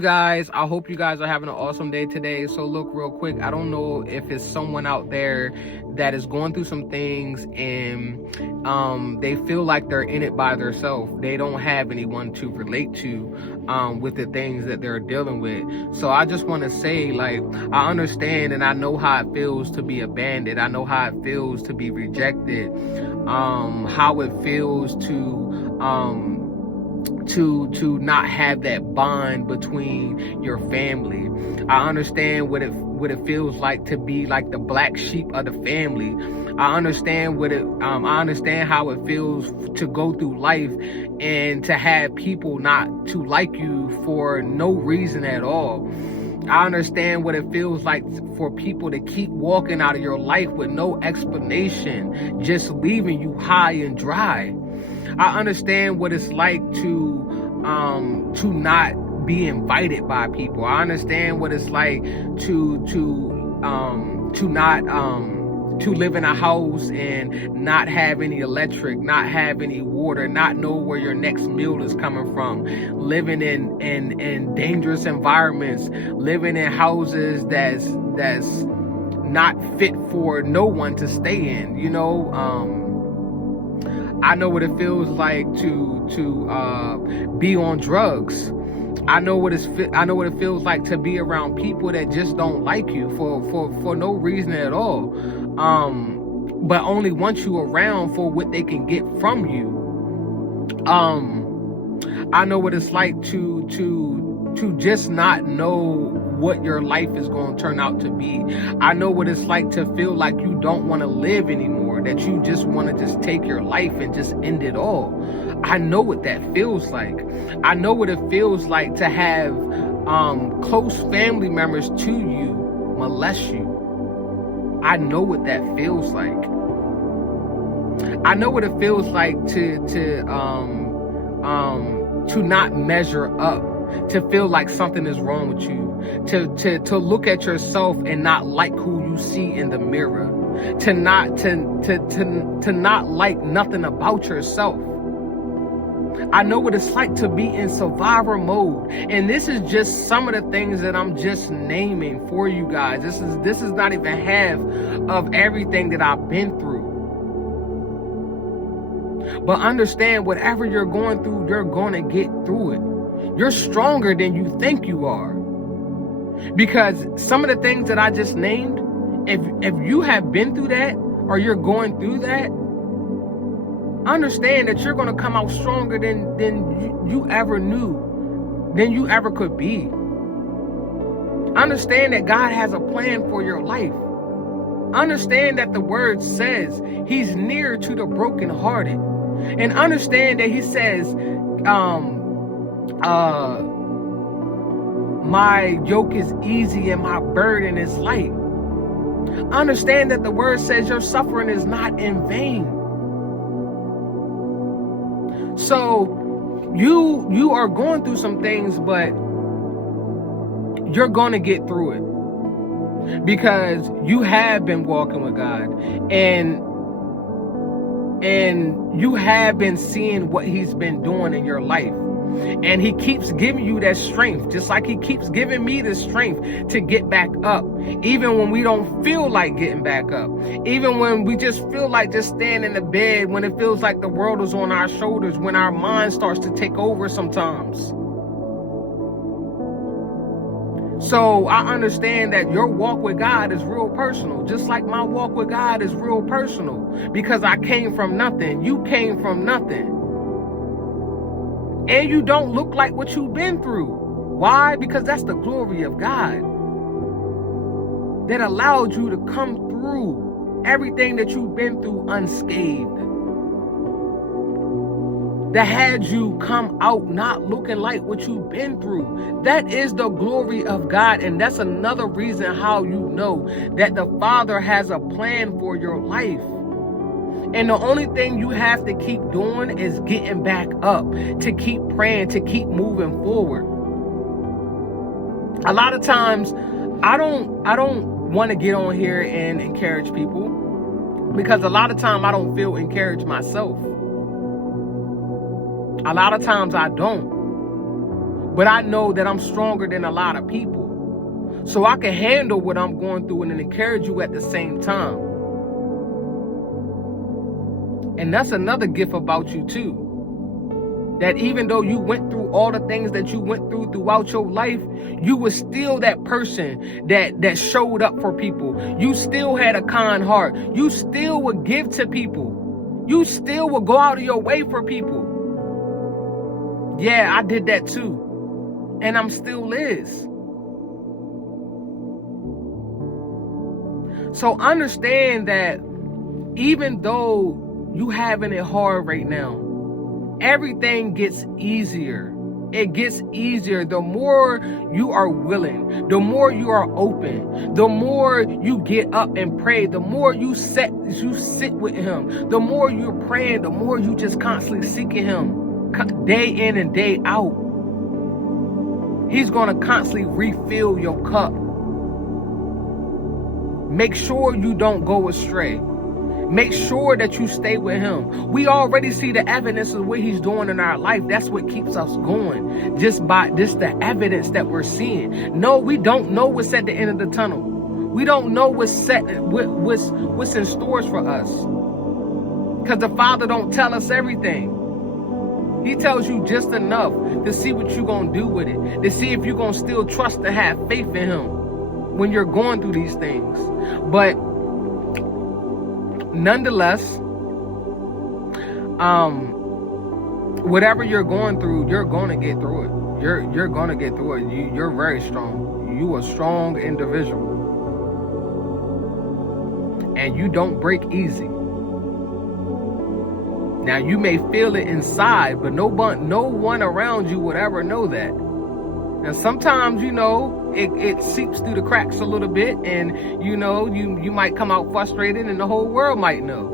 you guys. I hope you guys are having an awesome day today. So look, real quick, I don't know if it's someone out there that is going through some things and they feel like they're in it by themselves. They don't have anyone to relate to with the things that they're dealing with. So I just want to say, like, I understand and I know how it feels to be abandoned. I know how it feels to be rejected, how it feels to not have that bond between your family. I understand what it feels like to be like the black sheep of the family. I understand I understand how it feels to go through life and to have people not to like you for no reason at all. I understand what it feels like for people to keep walking out of your life with no explanation, just leaving you high and dry. I understand what it's like to not be invited by people. I understand what it's like to live in a house and not have any electric, not have any water, not know where your next meal is coming from, living in dangerous environments, living in houses that's not fit for no one to stay in, you know. I know what it feels like to be on drugs. I know what it feels like to be around people that just don't like you for no reason at all, but only want you around for what they can get from you. I know what it's like to just not know what your life is going to turn out to be. I know what it's like to feel like you don't want to live anymore, that you just want to just take your life and just end it all. I know what that feels like. I know what it feels like to have close family members to you molest you. I know what that feels like. I know what it feels like to not measure up, to feel like something is wrong with you, to look at yourself and not like who you see in the mirror, to not like nothing about yourself. I know what it's like to be in survivor mode, and this is just some of the things that I'm just naming for you guys. This is not even half of everything that I've been through. But understand, whatever you're going through, you're going to get through it. You're stronger than you think you are. Because some of the things that I just named, if you have been through that, or you're going through that, understand that you're going to come out stronger than you ever knew, than you ever could be. Understand that God has a plan for your life. Understand that the word says he's near to the brokenhearted. And understand that he says, my yoke is easy and my burden is light. Understand that the word says your suffering is not in vain. So you are going through some things, but you're going to get through it because you have been walking with God, and you have been seeing what he's been doing in your life. And he keeps giving you that strength, just like he keeps giving me the strength to get back up, even when we don't feel like getting back up, even when we just feel like just staying in the bed, when it feels like the world is on our shoulders, when our mind starts to take over sometimes. So I understand that your walk with God is real personal, just like my walk with God is real personal, because I came from nothing. You came from nothing. And you don't look like what you've been through. Why? Because that's the glory of God that allowed you to come through everything that you've been through unscathed. That had you come out not looking like what you've been through. That is the glory of God. And that's another reason how you know that the Father has a plan for your life. And the only thing you have to keep doing is getting back up, to keep praying, to keep moving forward. A lot of times, I don't want to get on here and encourage people, because a lot of time I don't feel encouraged myself. A lot of times I don't. But I know that I'm stronger than a lot of people. So I can handle what I'm going through and encourage you at the same time. And that's another gift about you too. That even though you went through all the things that you went through throughout your life, you were still that person that showed up for people. You still had a kind heart. You still would give to people. You still would go out of your way for people. Yeah, I did that too. And I'm still is. So understand that even though you having it hard right now, everything gets easier. It gets easier the more you are willing, the more you are open, the more you get up and pray, the more you sit with him, the more you're praying, the more you just constantly seeking him day in and day out. He's going to constantly refill your cup. Make sure you don't go astray. Make sure that you stay with him. We already see the evidence of what he's doing in our life. That's what keeps us going. Just the evidence that we're seeing. No, we don't know what's at the end of the tunnel. We don't know what's in stores for us. Because the Father don't tell us everything. He tells you just enough to see what you're going to do with it. To see if you're going to still trust and have faith in him when you're going through these things. But nonetheless, whatever you're going through, you're going to get through it. You're going to get through it. You're very strong. You a strong individual. And you don't break easy. Now, you may feel it inside, but no one around you would ever know that. Now, sometimes, it seeps through the cracks a little bit, and, you might come out frustrated, and the whole world might know.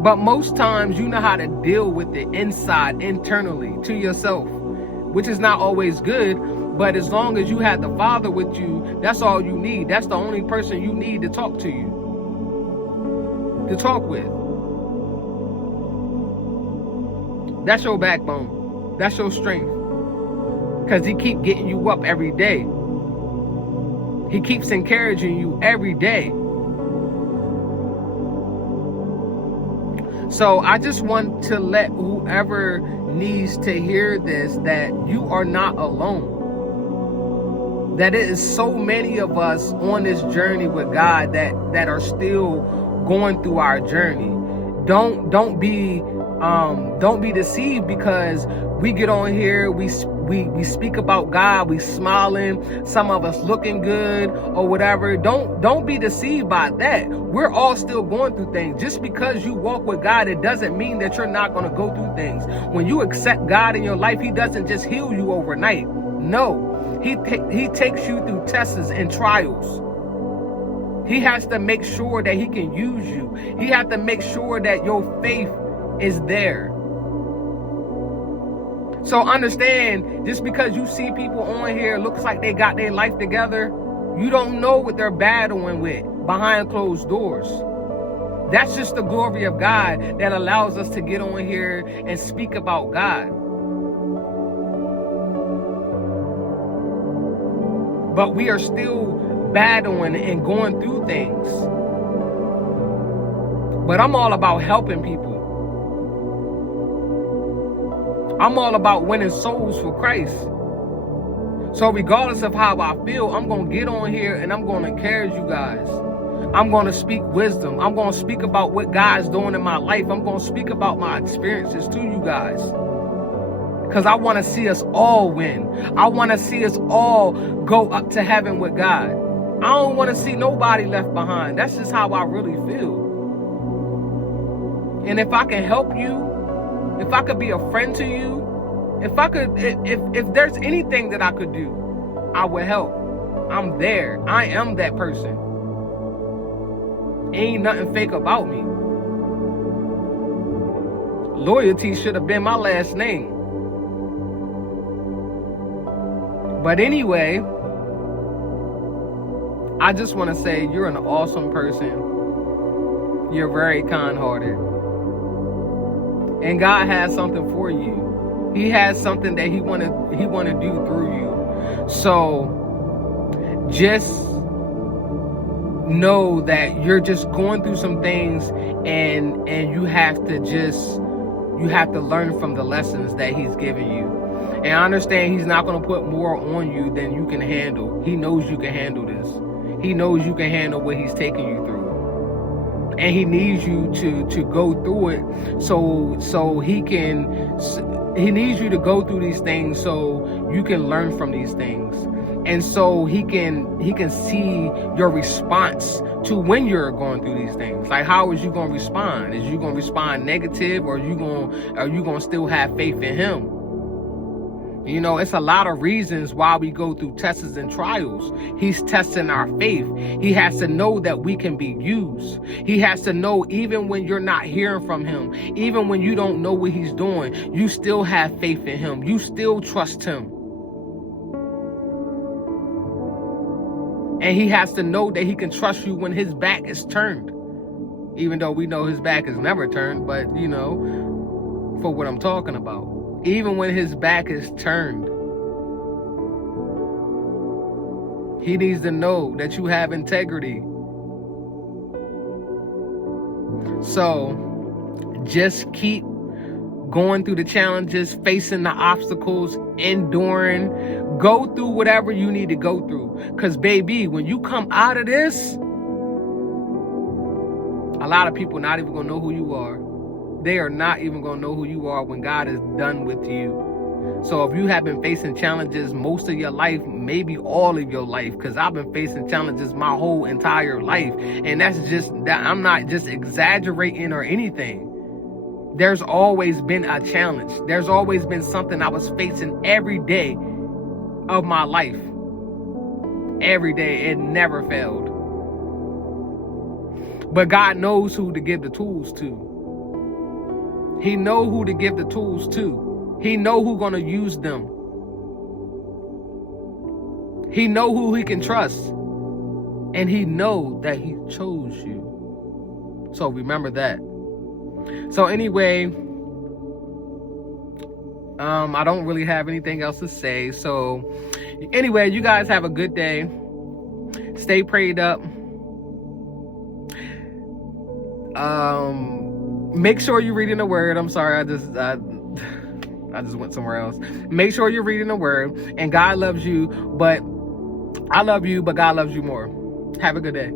But most times, you know how to deal with it inside, internally, to yourself, which is not always good. But as long as you have the Father with you, that's all you need. That's the only person you need to talk to you, to talk with. That's your backbone. That's your strength. Because he keeps getting you up every day. He keeps encouraging you every day. So I just want to let whoever needs to hear this, that you are not alone. That it is so many of us on this journey with God that are still going through our journey. Don't be deceived, because we get on here, we speak about God, we smiling, some of us looking good or whatever. Don't be deceived by that. We're all still going through things. Just because you walk with God, it doesn't mean that you're not going to go through things. When you accept God in your life, he doesn't just heal you overnight. No, he takes you through tests and trials. He has to make sure that he can use you. He has to make sure that your faith is there. So understand, just because you see people on here, looks like they got their life together, you don't know what they're battling with behind closed doors. That's just the glory of God that allows us to get on here and speak about God. But we are still battling and going through things. But I'm all about helping people. I'm all about winning souls for Christ. So regardless of how I feel, I'm going to get on here and I'm going to encourage you guys. I'm going to speak wisdom. I'm going to speak about what God's doing in my life. I'm going to speak about my experiences to you guys. Because I want to see us all win. I want to see us all go up to heaven with God. I don't want to see nobody left behind. That's just how I really feel. And if I can help you, if I could be a friend to you, if there's anything that I could do, I would help. I'm there. I am that person. Ain't nothing fake about me. Loyalty should have been my last name. But anyway, I just want to say you're an awesome person. You're very kind-hearted. And God has something for you. He has something that he want to do through you. So just know that you're just going through some things, and you have to learn from the lessons that he's giving you. And I understand he's not going to put more on you than you can handle. He knows you can handle this. He knows you can handle what he's taking you through. And he needs you to go through it so he needs you to go through these things so you can learn from these things. And so he can see your response to when you're going through these things. Like, how is you going to respond? Is you going to respond negative, or are you going to still have faith in him? You know, it's a lot of reasons why we go through tests and trials. He's testing our faith. He has to know that we can be used. He has to know even when you're not hearing from him, even when you don't know what he's doing, you still have faith in him. You still trust him. And he has to know that he can trust you when his back is turned. Even though we know his back is never turned, but you know, for what I'm talking about. Even when his back is turned, he needs to know that you have integrity. So just keep going through the challenges, facing the obstacles, enduring, go through whatever you need to go through. Because baby, when you come out of this, a lot of people not even gonna know who you are. They are not even going to know who you are when God is done with you. So if you have been facing challenges most of your life, maybe all of your life, because I've been facing challenges my whole entire life. And that's just that, I'm not just exaggerating or anything. There's always been a challenge. There's always been something I was facing every day of my life. Every day. It never failed. But God knows who to give the tools to. He know who to give the tools to. He know who's going to use them. He know who he can trust. And he know that he chose you. So remember that. So anyway, I don't really have anything else to say. So anyway, you guys have a good day. Stay prayed up. Make sure you're reading the word. I'm sorry, I just went somewhere else. Make sure you're reading the word. And God loves you, but I love you, but God loves you more. Have a good day.